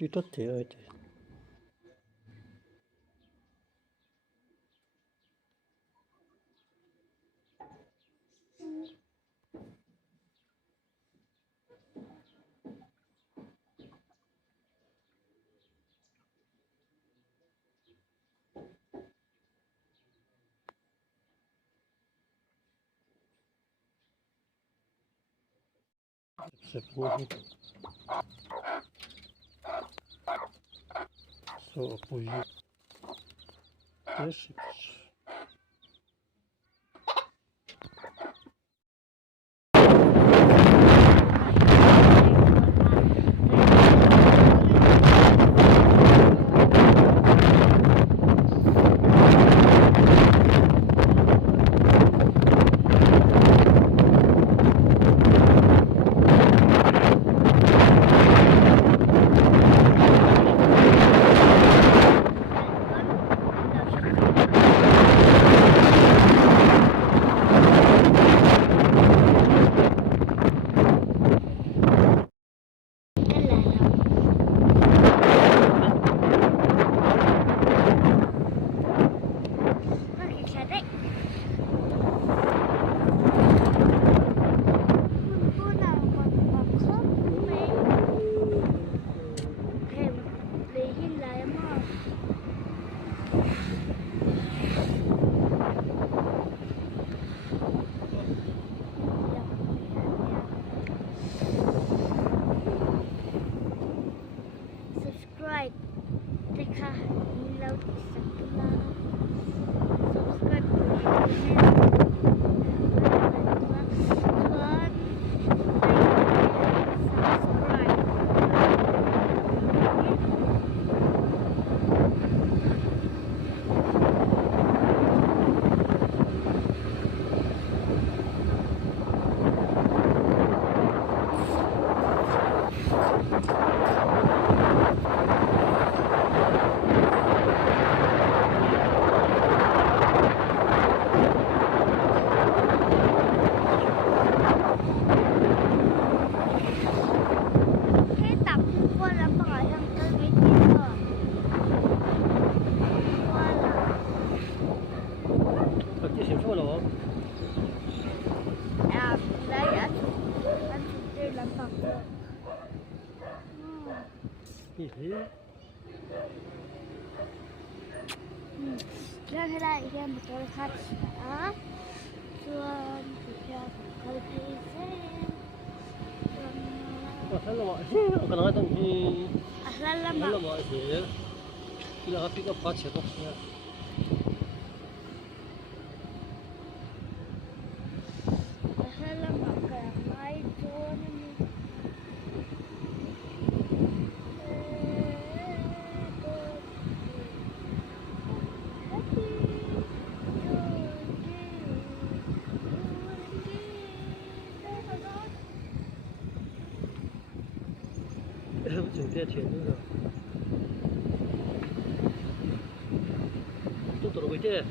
Tuy tốt thế ơi. Sẽ bùi so bùi też subscribe นะคะเราติดสักตัว subscribe 这写错了哦。เลือกให้ได้แค่หมดเลยครับส่วนสุดยอดของเขาคือเส้น أهلا وسهلا أنا غادي نمشي أهلا أهلا لما وسهلا إلا غافيك بقات شي طوكسيا أهلا لما كان معي توني整天天那个，都走了回去。